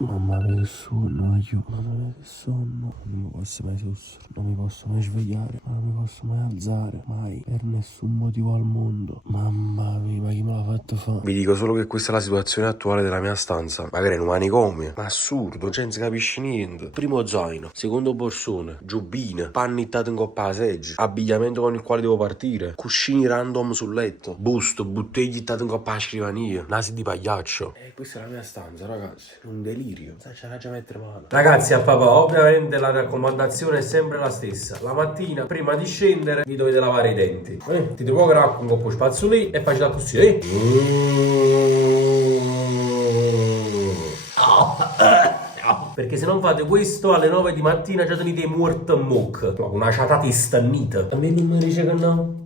Mamma mia che sonno, aiuto. Mamma mia che sonno. Non mi posso mai sossere, non mi posso mai svegliare, non mi posso mai alzare, mai, per nessun motivo al mondo. Mamma mia, ma chi me l'ha fatto fare? Vi dico solo che questa è la situazione attuale della mia stanza. Magari in un manicomio, ma assurdo, non si capisce niente. Primo zaino, secondo borsone, giubbine, panni ittati in coppa alla seggia, abbigliamento con il quale devo partire, cuscini random sul letto, busto, bottiglie ittate in coppa alla scrivania, nasi di pagliaccio. E questa è la mia stanza, ragazzi, è un delirio. Sai, c'è già mettere mano. Ragazzi, a papà, ovviamente la raccomandazione è sempre la stessa. La mattina, prima di scendere, vi dovete lavare i denti. Ti devo grare con un po' spazzolì e faccio la così. Perché se non fate questo alle 9 di mattina già tenete morto a muc. Una ciatata istannita. A me non mi dice che no.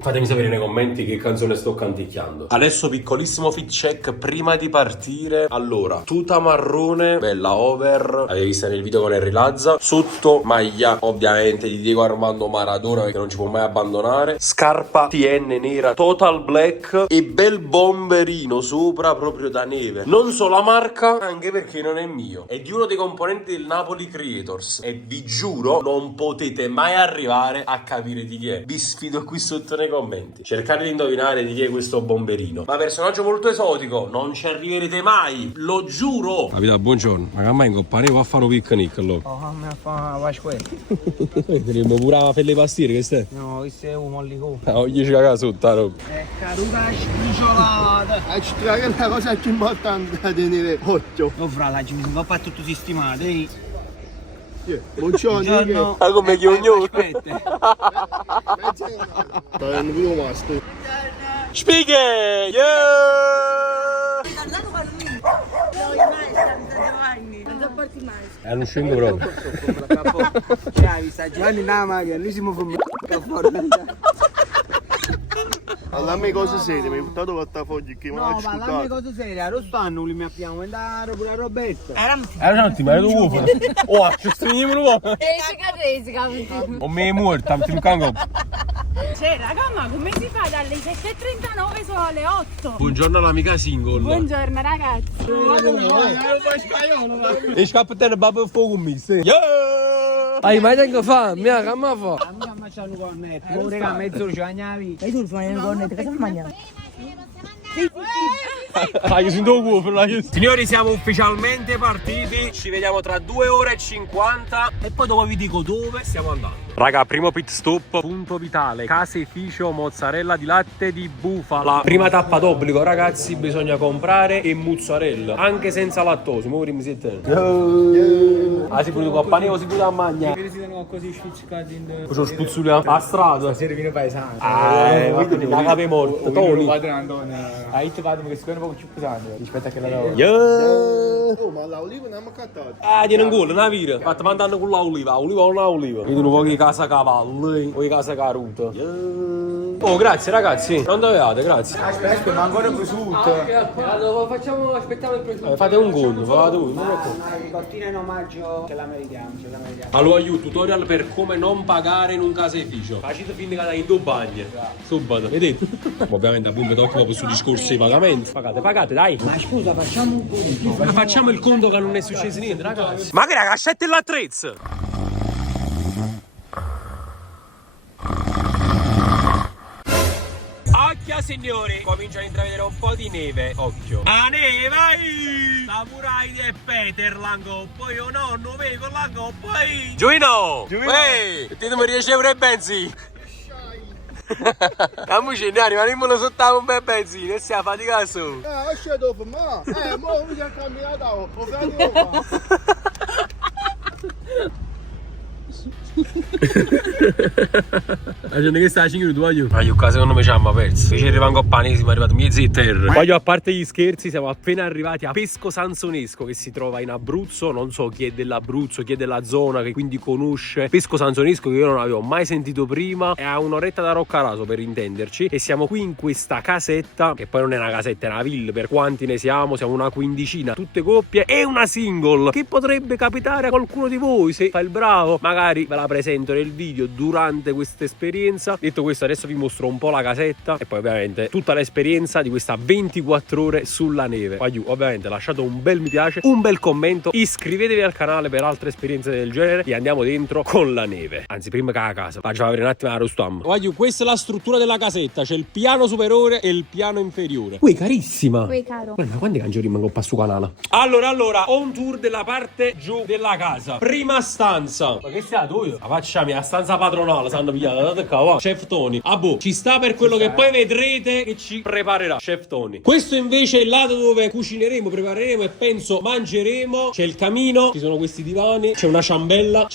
Fatemi sapere nei commenti che canzone sto canticchiando. Adesso piccolissimo fit check prima di partire. Allora, tuta marrone, bella over, avevi visto nel video con Henry Lazza. Sotto maglia ovviamente di Diego Armando Maradona, perché non ci può mai abbandonare. Scarpa TN nera total black e bel bomberino sopra proprio da neve. Non so la marca, anche perché non è mio, è di uno dei componenti del Napoli Creators e vi giuro non potete mai arrivare a capire di chi è. Vi sfido qui sotto nei commenti, cercate di indovinare di chi è questo bomberino. Ma personaggio molto esotico, non ci arriverete mai, lo giuro. Capita, buongiorno, ma che mai in compagnia va a fare un picnic allora? Oh, a me fa la Pasqua. Teniamo pure la felle pastiere, che stai? No, questo è un mollico. Oggi ci caga sotto la roba. È caduta sbriciolata. Ci trovi che è la cosa più importante da tenere occhio. Oh, fra, la ci mi sono fatto tutto sistemato, ehi. Buongiorno. Ah, come chi ognuno. Aspetta. Sta venendo più master. Spighe! Yeah! Non scendo proprio. Cioè, sta girando in macchina, noi siamo fuori. Alla me cose serie, mi hai buttato portafogli che mi No, ha ma la mia scusato. cosa seria, lo stanno, li mi abbiamo mandato pure la robetta. Un attimo, è tu uovo. Oh, ci stringiamo un uovo. Tesica. O me è morta, mi cango. Cioè, raga, ma come si fa dalle 7:39 sono alle 8? Buongiorno all'amica single. Buongiorno ragazzi. E scappa te babbo fuoco mi stai. Yeah! Hai mai tengo fame, mia gamma fa. A me ammacciano con me, pure che a mezz'ora ci bagnavi. E tu fai con me, che stai mangiando? Signori, siamo ufficialmente partiti. Ci vediamo tra 2 ore e 50 e poi dopo vi dico dove stiamo andando. Raga, primo pit stop, punto vitale, caseificio mozzarella di latte di bufala. Prima tappa d'obbligo, ragazzi, bisogna comprare e mozzarella, anche senza lattosio. Muori mi siete. Ah, si può dire pane o si può da magna. Si sono così spiccati in... Faccio spuzzulia a strada. Servino paesano. La cape morta, Tony. Padre Antonio. Hai fatto che scuola un po' più pesante rispetto a quella da ora. Oh, ma l'oliva non abbiamo cattato. Tiene un gol, una vira. Fatta mandando con l'oliva, oliva o non oliva. Vedono un po' di casa cavalli, o di casa caruta. Oh, grazie ragazzi, non dovevate, grazie. Aspetta, ma ancora prosciutto. Facciamo, aspettiamo il prosciutto. Fate un gol, fate un gol. Cottina in omaggio ce la meritiamo, Allora, aiuto, tutorial per come non pagare in un caseificio. Facete finta che in due bagni. Subito, vedete? Ovviamente appunto tocca dopo sul discorso di pagamento. Pagate, dai. Ma scusa, facciamo un conto. Facciamo il conto che non è successo niente, ragazzi. Ma che raga, scette l'attrezzo. Occhio signori, comincia a intravedere un po' di neve. Occhio. A neve, vai! Samurai e Peterlang, poi io nonno, vedo lango, poi... Giuino! Ehi! Mettete mi 10 euro e benzina. Cammo scendiamo, rimaniamo sotto un bel benzina e si affatica su. Lascia dopo, ma... mo mi sono camminato, ho fatto La gente che sta a 5 minuti, voglio. Ma io qua secondo me ci hanno perso. Qui ci arrivano compagni, siamo arrivati mezzi a terra. Voglio, a parte gli scherzi, siamo appena arrivati a Pesco Sansonesco, che si trova in Abruzzo. Non so chi è dell'Abruzzo, chi è della zona, che quindi conosce Pesco Sansonesco, che io non avevo mai sentito prima. È a un'oretta da Roccaraso, per intenderci. E siamo qui in questa casetta, che poi non è una casetta, è una villa. Per quanti ne siamo una quindicina, tutte coppie e una single, che potrebbe capitare a qualcuno di voi se fa il bravo. Magari ve la presento nel video durante questa esperienza. esperienza. Detto questo, adesso vi mostro un po' la casetta e poi ovviamente tutta l'esperienza di questa 24 ore sulla neve. Qua giù ovviamente lasciate un bel mi piace, un bel commento, iscrivetevi al canale per altre esperienze del genere e andiamo dentro con la neve. Anzi, prima che la casa faccio vedere un attimo la rostamma. Qua giù, questa è la struttura della casetta, c'è il piano superiore e il piano inferiore. Ui, carissima. Ui, caro. Guarda, quanti cangi rimango qua su canale? Allora, ho un tour della parte giù della casa. Prima stanza. Ma che stai tu io? La faccia mia, stanza padronale, sanno pigliata. Date qua, Chef Tony. Ah boh, ci sta per quello che poi vedrete che ci preparerà Chef Tony. Questo invece è il lato dove cucineremo, prepareremo e penso mangeremo. C'è il camino, ci sono questi divani, c'è una ciambella.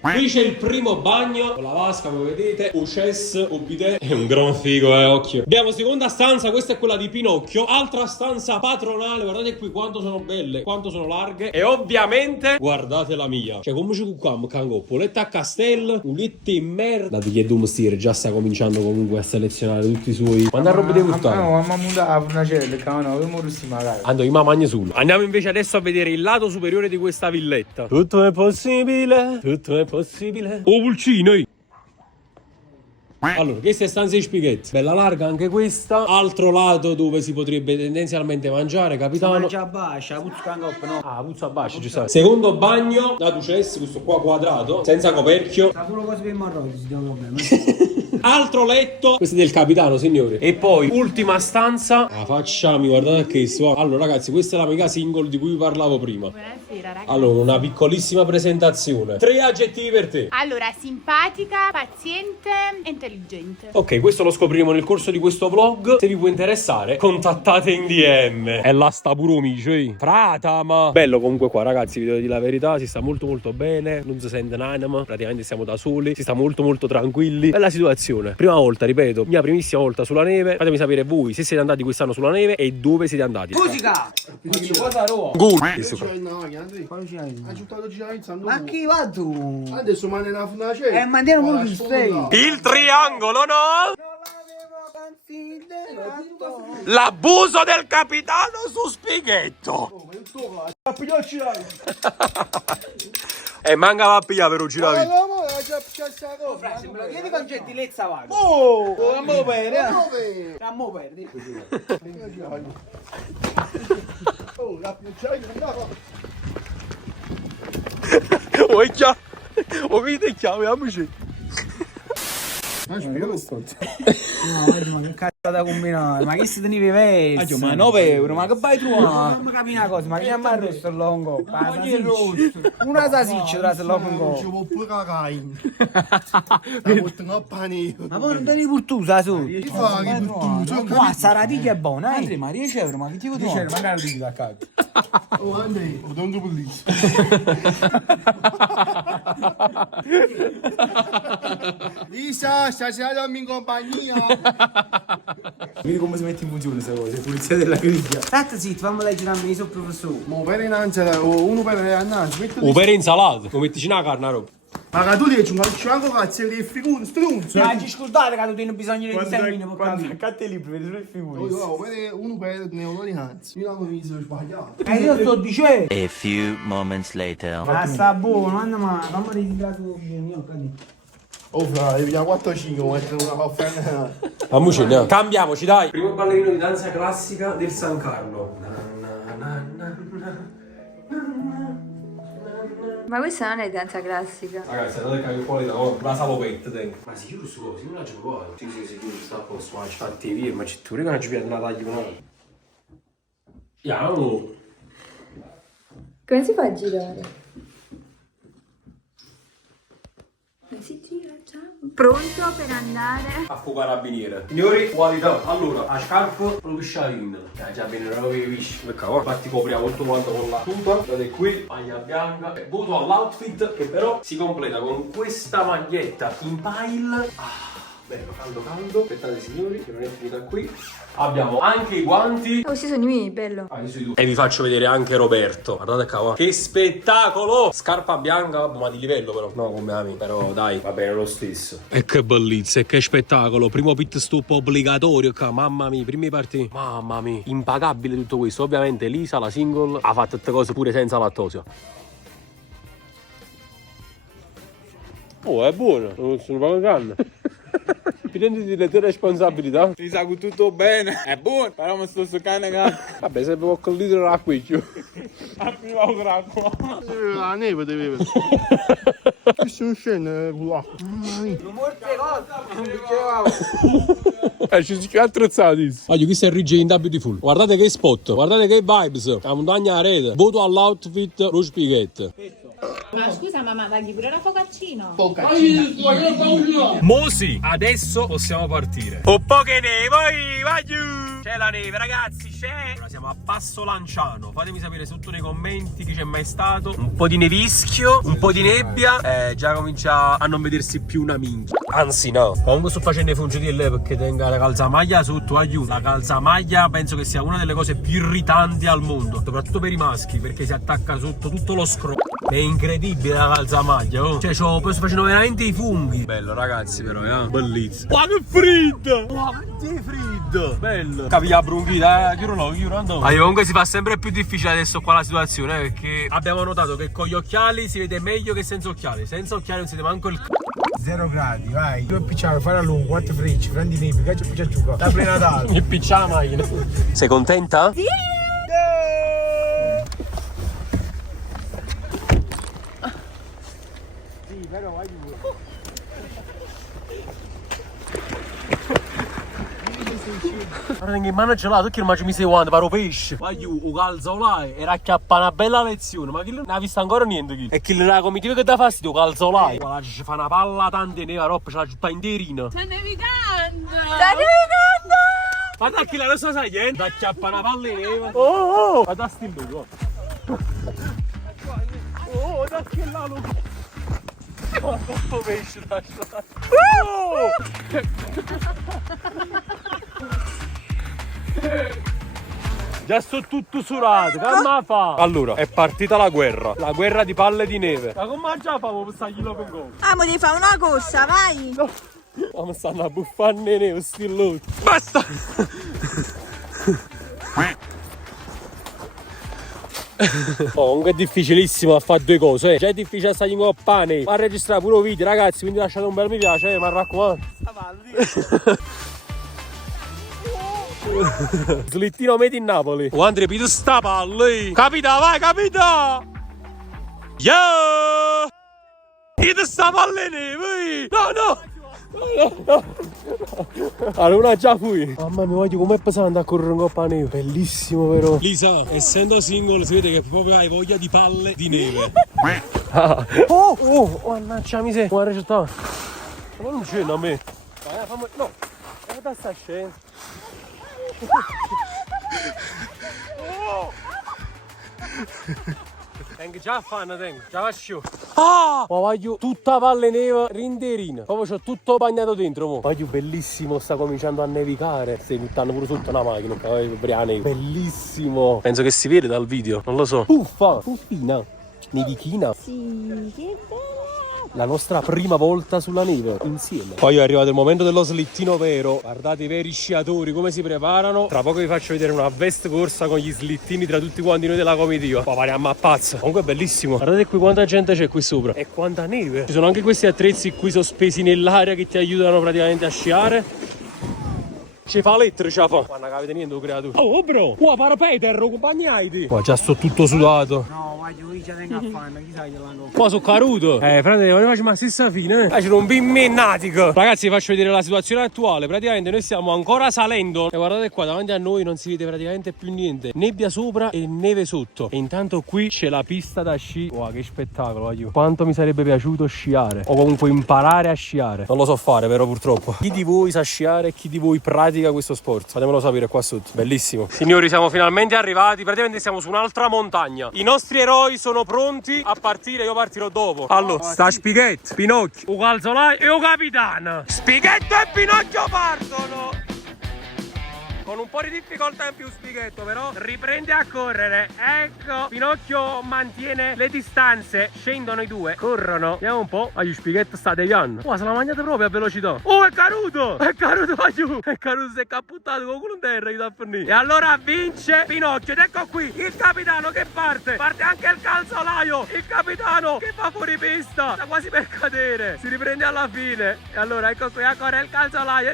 Qui c'è il primo bagno con la vasca, come vedete, un cess, un bidet. È un gran figo, occhio. Abbiamo seconda stanza, questa è quella di Pinocchio. Altra stanza padronale, guardate qui quanto sono belle, quanto sono larghe. E ovviamente guardate la mia. Cioè come ci qua, cangoppo, letto a castello, un letto in merda. Dati che Doom Steer già sta cominciando comunque a selezionare tutti i suoi. Quando roba devi buttare? No, ma muda una cella, no, che morussi magari. Ando, ma magni sul. Andiamo invece adesso a vedere il lato superiore di questa villetta. Tutto è possibile, tutto è possibile. Oh, pulcino! Allora, questa è stanza di spaghetti. Bella larga anche questa. Altro lato dove si potrebbe tendenzialmente mangiare, capitano. Mangia bascia, puzza no. Ah, puzza a bascia, ci sta. Secondo bagno, da ducesse, questo qua quadrato, senza coperchio. Sta pure cose per marroni, si devono problema. Altro letto. Questo è del capitano, signori. E poi, ultima stanza. Ah, facciami, guardate che questo. Allora, ragazzi, questa è la mega single di cui vi parlavo prima. Buonasera, ragazzi. Allora, una piccolissima presentazione. 3 aggettivi per te. Allora, simpatica, paziente e intelligente. Ok, questo lo scopriremo nel corso di questo vlog. Se vi può interessare, contattate in DM. È la sta pure amici. Frata, ma bello comunque qua, ragazzi, vi devo dire la verità. Si sta molto molto bene. Non si sente un'anima. Praticamente siamo da soli. Si sta molto molto tranquilli. Bella situazione. Prima volta, ripeto, mia primissima volta sulla neve. Fatemi sapere voi se siete andati quest'anno sulla neve e dove siete andati. Musica! Cosa roba? Questo qua. Ma chi va tu? Adesso ma nella cena. Ma andiamo con chi sei? Il triangolo, no? L'abuso del capitano su Spighetto. E manca la piglia per girare. Vieni con gentilezza, va. Oh, ammo bene. Ammo bene. Oh, la pioggia. Oh, chiaro. Oh, vedi chiaro, amici. No, ma che cazzo da combinare? Ma che si te ne vivessi? Ma 9 euro, ma che vai tu? Non mi capi una cosa, ma che c'è arrosto il longo? Una salsiccia tra il longo. Ci vuoi pure cagare. La portano a pane. Ma poi non te ne portusa su. Che fa che portusa? Ma Saratiglia è buona, eh? Ma 10 euro, ma che ti vuoi? 10 euro, magari li da casa. Oh, Andrea, ho dato bellissimo. Lisa, stasera dormi in compagnia. Vedi come si mette in funzione questa cosa, pulizia della griglia. State zitto, fammi leggere a me, sono professore. Ma per innanzi, uno per innanzi. O per insalata, come mettici una carne a roba. Ma che tu dici, ma c'è anche cazzo di figure, strunzo. Ma ci scordate che tu tieni bisogno di semmine per capire. Accatte libri, vedi sulle figure. Uno per neodorianzi. Io non mi sono sbagliato. Io sto dicendo. A few moments later. Ma sta buono, ma fammi ritirare il mio, capito? Oh, fra, devi 4-5, mettere una cofferna. Amici, andiamo. Cambiamoci, dai. Primo ballerino di danza classica del San Carlo. Ma questa non è danza classica. Ragazzi, andate a capire fuori da la salopetta dentro. Ma si chiude su cosa? Si non la gioco. Sì, si chiude, sta a posto. Ma ci fatti via, ma c'è tu che non ci piace una taglia con noi. Andiamo. Come si fa a girare? Come si gira? Ciao. Pronto per andare? A fuoco carabiniere. Signori, qualità. Allora, a scarpo lo pisciarino. Già bene, non lo capisci. Ecco, infatti copriamo tutto quanto con la tuta. Guardate qui, maglia bianca. Voto all'outfit che però si completa con questa maglietta in pile. Bello, caldo. Aspettate signori, che non è finita qui. Abbiamo anche i guanti. Oh, questi sono i miei, bello. E vi faccio vedere anche Roberto. Guardate qua. Che spettacolo! Scarpa bianca, ma di livello però. No, come ami. Però dai, va bene lo stesso. E che bellezza, e che spettacolo. Primo pit stop obbligatorio qua. Mamma mia, primi partiti. Mamma mia, impagabile tutto questo. Ovviamente Lisa, la single, ha fatto tutte cose pure senza lattosio. Oh, è buono. Non sono proprio grande. prenditi le tue responsabilità. Mi sa che tutto bene. È buono, però mi sto stoccando che... Vabbè, se avevo col litro d'acqua io. Arriva un racco. La neve deve. Che sono scene con l'acqua. Ci si attrezzati. Voglio, questo è Regina Beautiful. Guardate che spot, guardate che vibes. La montagna a rete. Voto all'outfit lo spighetto. Ma scusa mamma, dagli pure la focaccino. Mosi, adesso possiamo partire. Un po' che ne, vai, vai giù. C'è la neve, ragazzi, c'è. Ora siamo a Passo Lanciano. Fatemi sapere sotto nei commenti chi c'è mai stato. Un po' di nevischio, un po' di nebbia. Già comincia a non vedersi più una minchia. Anzi no. Comunque sto facendo i fungitelle perché tenga la calzamaglia sotto, aiuto. La calzamaglia penso che sia una delle cose più irritanti al mondo, soprattutto per i maschi, perché si attacca sotto tutto lo scro. È incredibile la calzamaglia, oh. Cioè, sto facendo veramente i funghi. Bello, ragazzi, però, bellissimo. Ma che freddo! Ma che freddo! Bello. Capita la bronchita, chiuro. Ma comunque si fa sempre più difficile adesso qua la situazione, perché abbiamo notato che con gli occhiali si vede meglio che senza occhiali. Senza occhiali non si vede manco il 0 gradi, vai. Tu picciare, fare a lungo, 4 frecce, prendi nebbia, caccia piccia giuca. Da prenatale. Mi piccia la macchina. Sei contenta? Sì! Guarda che in mano ce l'ha, tu che non mi sei quando paro pesce. Ma io, o calzolai, era acchiappa una bella lezione, ma chi non ha visto ancora niente chi. E chi la comitiva che dà fastidio, calzolai. Guarda, ci fa una palla tante neve, roba, ce l'ha tutta interina. Sta nevicando! Guarda che la nostra sai niente, acchiappa una palla di neve. Oh! Guarda sti lupo. Oh, da che là lo. Oh, troppo pesce da sta. Già sto tutto surato, che ma fa? Allora, è partita la guerra di palle di neve. Ma come già famo per stare per gol? Ah, ma devi fare una corsa, vai! No. Ma mi stanno a buffare neve, stillo. Basta! Oh, comunque è difficilissimo a fare due cose, Già è difficile stare in coppane. Ma a registrare pure video, ragazzi, quindi lasciate un bel mi piace, mi raccomando. Slittino made in Napoli. Oh, Andrea, pito sta palle. Capita, vai, capita. Yeah! Pito sta palle neve. No. Allora una già fui. Mamma mia, guarda com'è pesante a correre in coppa neve. Bellissimo però. Lisa, essendo single si vede che proprio hai voglia di palle di neve. Oh, mannaggia miseria. Guarda c'è sta. Ma non c'è a me. Vai, fammi. No. Guarda sta scena. Tengo già fanno, già faccio. Ma voglio tutta palle neve rinterina. Proprio c'ho tutto bagnato dentro mo. Voglio bellissimo, sta cominciando a nevicare. Stai buttando pure sotto una macchina. Bellissimo. Penso che si vede dal video, non lo so. Puffina. Nevichina. Sì, che bello! La nostra prima volta sulla neve insieme. Poi è arrivato il momento dello slittino vero. Guardate i veri sciatori come si preparano. Tra poco vi faccio vedere una vest corsa con gli slittini tra tutti quanti noi della comitiva. Poi pariamo a pazzo. Comunque è bellissimo. Guardate qui quanta gente c'è qui sopra. E quanta neve. Ci sono anche questi attrezzi qui sospesi nell'aria che ti aiutano praticamente a sciare. Ci fa lettere, ce la fa. Quando capite niente, creatura. Oh, bro. Qua para Peter, accompagnati. Qua già sto tutto sudato. No, voglio io ci tengo a fare, ma chissà che l'hanno. Qua sono caruto. Frate, voglio fare la stessa fine. C'è un bimmennatico. Ragazzi, vi faccio vedere la situazione attuale. Praticamente noi stiamo ancora salendo. E guardate qua, davanti a noi non si vede praticamente più niente. Nebbia sopra e neve sotto. E intanto qui c'è la pista da sci. Wow, che spettacolo, voglio. Quanto mi sarebbe piaciuto sciare. O comunque imparare a sciare. Non lo so fare, però purtroppo. Chi di voi sa sciare e chi di voi pratica questo sport? Fatemelo sapere qua sotto. Bellissimo. Signori, siamo finalmente arrivati. Praticamente siamo su un'altra montagna. I nostri eroi sono pronti a partire. Io partirò dopo. Allora, sta Spighetto, Pinocchio, o Calzolai e o Capitano. Spighetto e Pinocchio partono. con un po' di difficoltà in più Spighetto, però riprende a correre. Ecco, Pinocchio mantiene le distanze, scendono i due, corrono. Vediamo un po'. Agli Spighetto sta deviando. Oh, se la mangiate proprio a velocità. Oh, è caduto va giù. È caduto, si è capputtato con culo in terra, gli dà fornire. E allora vince Pinocchio. Ed ecco qui il capitano che parte anche il calzolaio, il capitano che va fuori pista, sta quasi per cadere, si riprende alla fine. E allora ecco qui ancora il calzolaio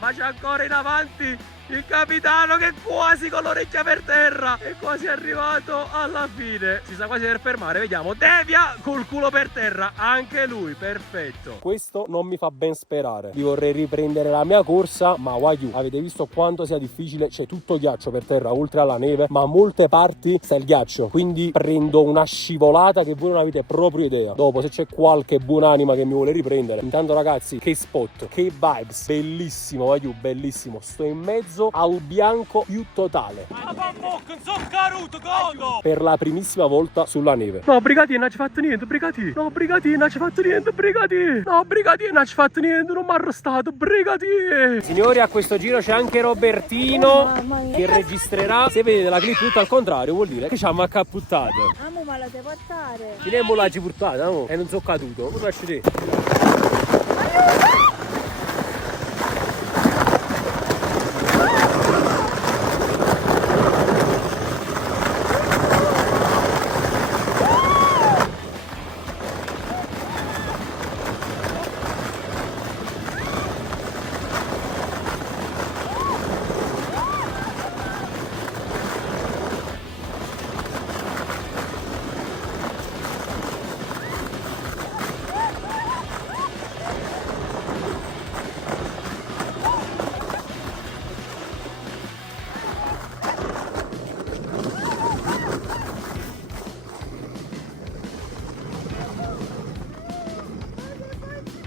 ma c'è ancora in avanti il capitano che quasi con l'orecchia per terra è quasi arrivato alla fine, si sta quasi per fermare, vediamo, devia col culo per terra anche lui, perfetto. Questo non mi fa ben sperare, vi vorrei riprendere la mia corsa, ma wagyu, avete visto quanto sia difficile, c'è tutto ghiaccio per terra oltre alla neve, ma molte parti sta il ghiaccio, quindi prendo una scivolata che voi non avete proprio idea. Dopo se c'è qualche buonanima che mi vuole riprendere, intanto ragazzi, che spot, che vibes, bellissimo wagyu, bellissimo, sto in mezzo al bianco più totale per la primissima volta sulla neve. No brigatino, non ci fatto niente, brigatino, no brigatino, non ci fatto niente, brigatino, no brigatino, non ci fatto niente, non mi ha arrestato, brigatino. Signori, a questo giro c'è anche Robertino che registrerà. Se vedete la clip tutta al contrario vuol dire che ci hanno accapputtato. Amo, ma la devo portare. Chi ne l'ha portata, amo? E non sono caduto, come faccio te?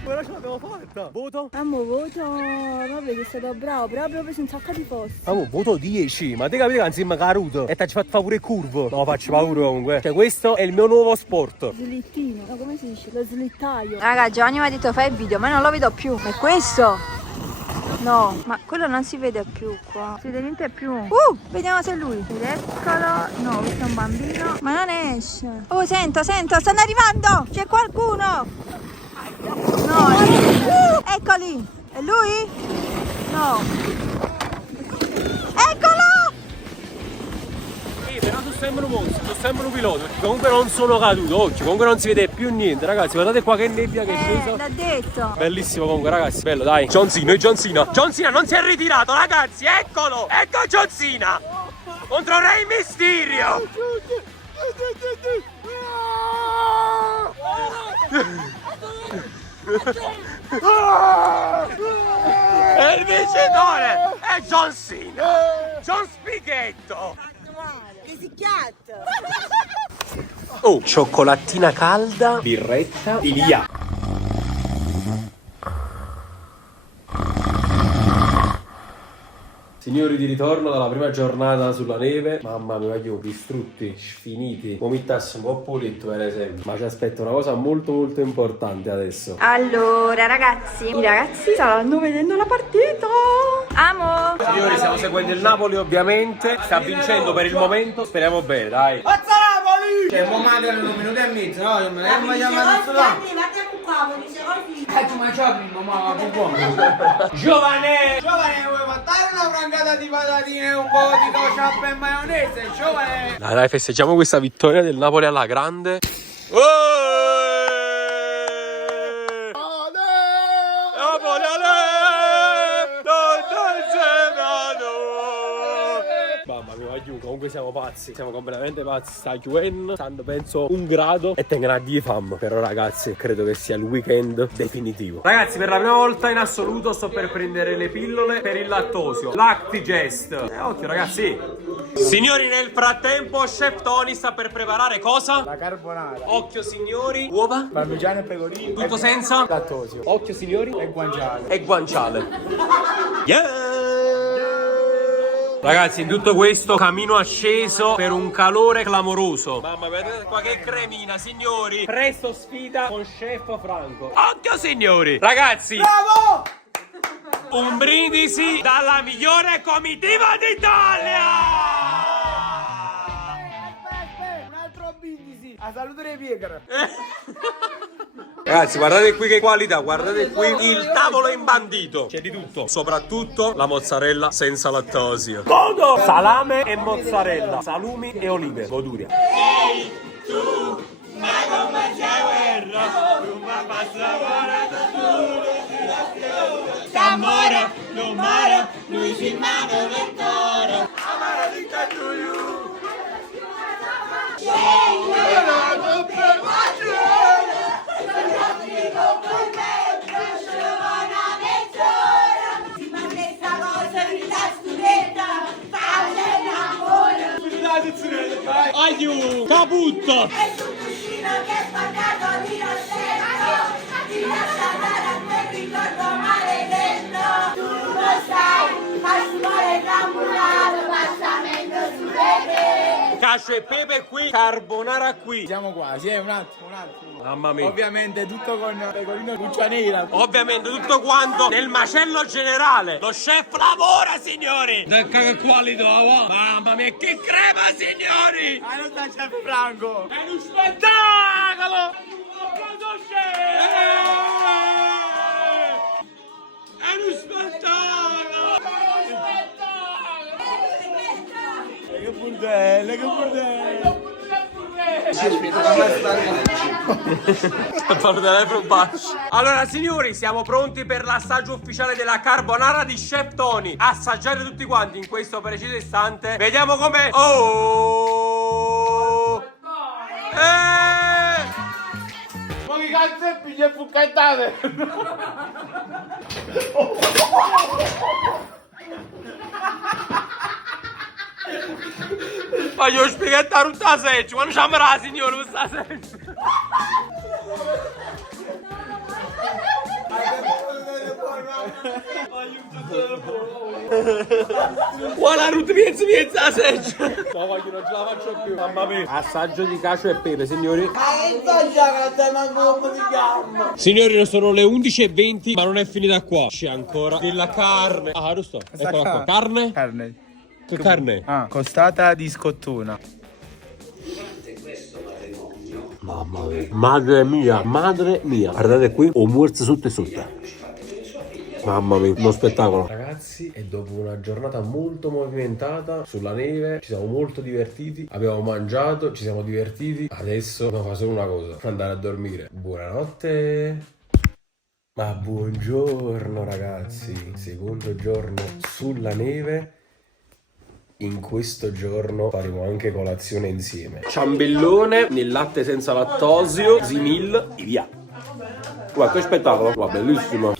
Quella ce l'abbiamo fatta! Voto? Amo, voto. Vabbè, è stato bravo, proprio senza di forza. Amo, voto 10. Ma te capite che insieme caruto? E ti faccio fare pure il curvo. No, faccio paura comunque. Cioè, questo è il mio nuovo sport. Slittino, no, come si dice? Lo slittaio. Raga, Giovanni mi ha detto fai il video, ma non lo vedo più. Ma è questo? No, ma quello non si vede più qua. Si vede niente più. Vediamo se è lui. Ed eccolo. No, questo è un bambino. Ma non esce. Oh, sento, stanno arrivando. C'è qualcuno. No, eccoli! È lui? No. Eccolo! Sì, però tu sembri un mostro, tu sembri un pilota. Comunque non sono caduto, occhio, comunque non si vede più niente, ragazzi. Guardate qua che nebbia che è scesa. L'ha detto. Bellissimo comunque, ragazzi, bello, dai. John Cena non si è ritirato, ragazzi, eccolo! Ecco John Cena! Contro Rey Mysterio! E il vincitore è John Cena, John Spighetto. Oh, cioccolattina calda, birretta, Ilia. Signori, di ritorno dalla prima giornata sulla neve. Mamma mia, io distrutti, sfiniti. Vomitassi un po' pulito per esempio. Ma ci aspetta una cosa molto molto importante adesso. Allora ragazzi, i ragazzi stanno vedendo la partita. Amo. Signori, stiamo seguendo il Napoli ovviamente. Sta vincendo per il momento, speriamo bene, dai. Forza Napoli! Cioè, mo mancano un minuto e mezzo, no? Non me la chiamare là. Ma ciao prima, ma che buono. Giovane, vuoi portare una frangata di patatine e un po' di ketchup e maionese, giovane? Dai, festeggiamo questa vittoria del Napoli alla grande. Mamma mia, comunque siamo pazzi, siamo completamente pazzi. Sta chiudendo, stanno penso 1 grado e tengono a 10 fam. Però ragazzi, credo che sia il weekend definitivo. Ragazzi, per la prima volta in assoluto sto per prendere le pillole per il lattosio, Lactigest. Occhio ragazzi. Signori, nel frattempo Chef Tony sta per preparare cosa? La carbonara. Occhio signori, uova, Parmigiano e pecorino. tutto senza Lattosio. occhio signori E guanciale. e guanciale. Ragazzi, in tutto questo cammino asceso per un calore clamoroso. Mamma, vedete qua che cremina, signori. Presto sfida con Chef Franco. Occhio signori. Ragazzi, bravo! un brindisi dalla migliore comitiva d'Italia! Un altro brindisi. A salute dei piegare. Ragazzi, guardate qui che qualità, guardate qui il tavolo imbandito. C'è di tutto, soprattutto la mozzarella senza lattosio. Godo! Salame e mozzarella, salumi e olive. Goduria. Ehi, tu, ma come c'è guerra? Tu ma passa Zamora, non mara, lui si mano del toro. Amara di Catuiu. Aiuto! Caputto! È sul cuscino che è spaccato di rossetto, ti lascia andare a quel ricordo maledetto. Tu lo sai, ma si vuole tramurato, passamento su rete. Cacio e pepe qui, carbonara qui. Siamo quasi, un attimo. Mamma mia. Ovviamente tutto con pecorino cuccia nera. Ovviamente tutto quanto nel macello generale. Lo chef lavora, signori. Che qualità, va. Mamma mia, che crema, signori. Ah, non sta chef Franco. È uno spettacolo. È uno spettacolo. Che burdelle. Allora signori, siamo pronti per l'assaggio ufficiale della carbonara di Chef Tony. Assaggiate tutti quanti in questo preciso istante. Vediamo com'è. Oh! Ma che cazzo è piglia fucchettate? Voglio spiegattare tutta la seccia, quando c'è la signora questa seccia. Guarda Ruth, piensa la seccia. No, voglio, non ce la faccio più. Mamma mia. Assaggio di cacio e pepe, signori. Signori, non sono le 11:20, ma non è finita qua. C'è ancora della carne. Ah, giusto. Eccola qua. Carne? Carne. Che carne? Ah, costata di scottuna. Mamma mia. Madre mia. Guardate qui, ho morso sotto e sotto. Mamma mia, uno spettacolo. Ragazzi, e dopo una giornata molto movimentata sulla neve, ci siamo molto divertiti. Abbiamo mangiato, ci siamo divertiti. Adesso dobbiamo fare solo una cosa: andare a dormire. Buonanotte. Ma buongiorno ragazzi. Secondo giorno sulla neve. In questo giorno faremo anche colazione insieme. Ciambellone nel latte senza lattosio, Simil e via. Guarda che spettacolo. Guarda, bellissimo.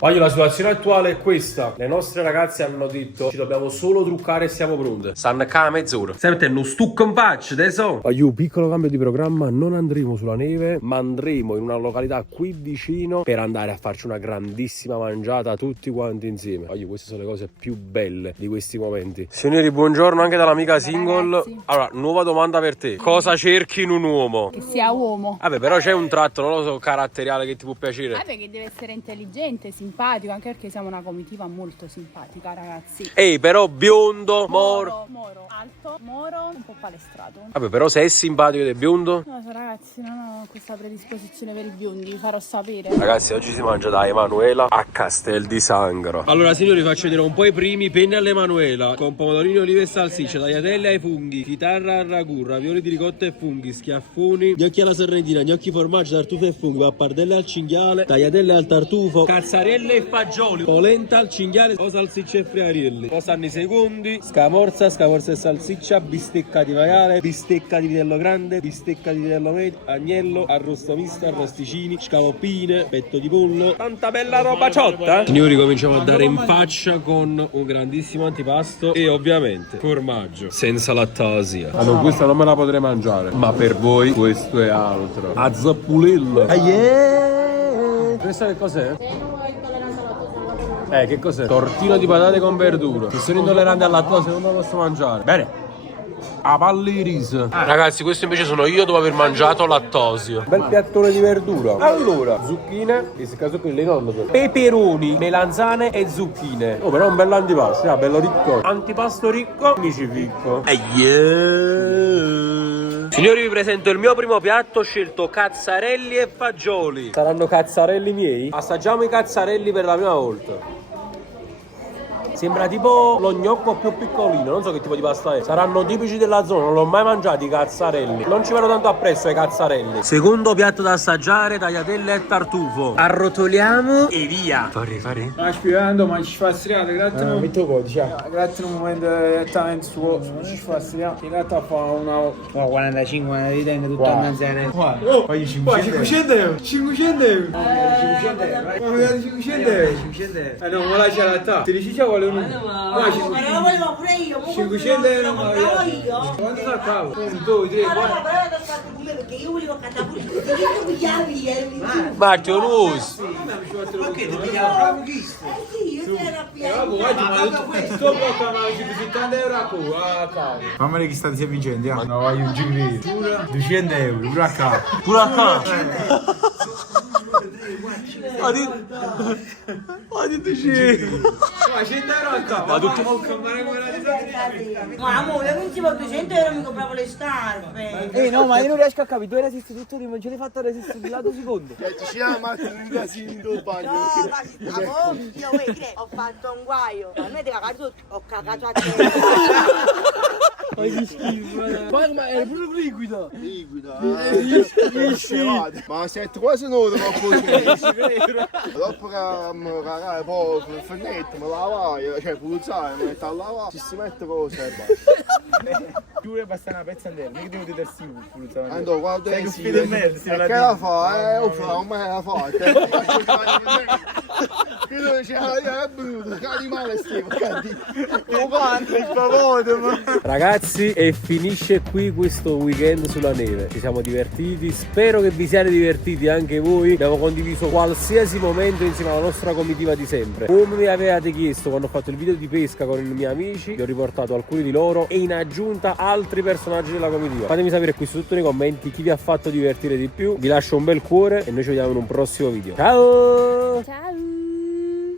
Voglio, la situazione attuale è questa. Le nostre ragazze hanno detto: ci dobbiamo solo truccare e siamo pronte. Stanno a mezz'ora. Stai mettendo un stucco in faccia, adesso. Voglio, piccolo cambio di programma. Non andremo sulla neve, ma andremo in una località qui vicino per andare a farci una grandissima mangiata tutti quanti insieme. Voglio, queste sono le cose più belle di questi momenti. Signori, buongiorno anche dall'amica single. Ragazzi. Allora, nuova domanda per te. Cosa cerchi in un uomo? Che sia uomo. Vabbè, però c'è un tratto, non lo so, caratteriale che ti può piacere. Perché deve essere intelligente, simpatico, anche perché siamo una comitiva molto simpatica, ragazzi. Ehi, però biondo, moro. Moro, alto, moro, un po' palestrato. Vabbè, però se è simpatico ed è biondo. Non lo so, ragazzi, non ho questa predisposizione per i biondi, vi farò sapere. Ragazzi, oggi si mangia da Emanuela a Castel di Sangro. Allora signori, faccio vedere un po' i primi. Penne all'Emanuela con pomodorini, olive e salsiccia, tagliatelle ai funghi, chitarra al ragù, ravioli di ricotta e funghi, schiaffoni, gnocchi alla sorrentina, gnocchi formaggi, tartufe e funghi, pappardelle al cinghiale, tagliatelle al tartufo, cazzarelle e fagioli, polenta al cinghiale o salsicce e friarielli. Poi stanno i secondi: scamorza e salsiccia, bistecca di maiale, bistecca di vitello grande, bistecca di vitello medio, agnello, arrosto misto, arrosticini, scaloppine, petto di pollo. Tanta bella roba ciotta. Signori, cominciamo a dare in faccia con un grandissimo antipasto e ovviamente formaggio senza lattosio. Allora, questa non me la potrei mangiare, ma per voi questo è altro. A zappulillo. Questa che cos'è? Che cos'è? Tortino di patate con verdura. Se sono intollerante al lattosio non lo posso mangiare. Bene. A palle di riso. Ragazzi, questo invece sono io dopo aver mangiato lattosio. Bel piattone di verdura. Allora, zucchine, in questo caso qui le nonne. Peperoni, melanzane e zucchine. Oh, però è un bel antipasto, bello ricco. Antipasto ricco, amici ricco. Signori, vi presento il mio primo piatto, ho scelto cazzarelli e fagioli. Saranno cazzarelli miei? Assaggiamo i cazzarelli per la prima volta. Sembra tipo lo gnocco più piccolino, non so che tipo di pasta è. Saranno tipici della zona, non l'ho mai mangiati i cazzarelli. Non ci vedo tanto appresso ai cazzarelli. Secondo piatto da assaggiare, tagliatelle e tartufo. Arrotoliamo e via. Fare. Ma spiegando, ma ci fa striate, grazie. Metto codice. Grazie un momento direttamente suo, ci fa striate. In realtà fa una 45 di tende tutto innanzi a lei. Poi 500 euro. 500 euro. 500 euro. No, ma la c'è la ta. Ti dici già vuole ma lo volevo pure io. 500 euro ma io. Quanto sta cavo? 1, 2, 3, 4. Però l'ho fatto come perché io volevo cantare pure io. Perché tu pigliavi Marti, un uso. Ma che ti pigliavo proprio questo? sì, io ti ero a pigliare. Sto bloccando 70 euro a culo, a cavo. Mamma che state vincendo, no, vai un giro. 200 euro, pure a cavo. Pure a casa. Ma 100 euro a cavo. Ma tutti Ma amore, io non 200 euro mi compravo le scarpe. no, ma io non riesco a capire, tu hai resistito tutto, non ce l'hai fatto resistere di lato secondo. Ci siamo Martino in casino in tuo bagno. No, ma io ho fatto un guaio. A me ti cagato tutto, ho cagato a te. Ma è pure liquida. Ma siete quasi un'ora ma poi dopo che mi cagare poi il fornetto, mi lavare, cioè pulizzare, mi metto a lavare, ci si mette cose e basta. Giuro basta una pezza intera, non è che devo detersivo pulizzare. Andò, guarda sei sì, del merda, e che la fa? Non me la fa. Io non c'era, è venuto, che animale stiamo, Ragazzi, e finisce qui questo weekend sulla neve. Ci siamo divertiti, spero che vi siate divertiti anche voi. Abbiamo condiviso qualsiasi momento insieme alla nostra comitiva di sempre. Come mi avevate chiesto quando ho fatto il video di pesca con i miei amici, vi ho riportato alcuni di loro e in aggiunta altri personaggi della comitiva. Fatemi sapere qui sotto nei commenti chi vi ha fatto divertire di più. Vi lascio un bel cuore e noi ci vediamo in un prossimo video. Ciao! Ciao.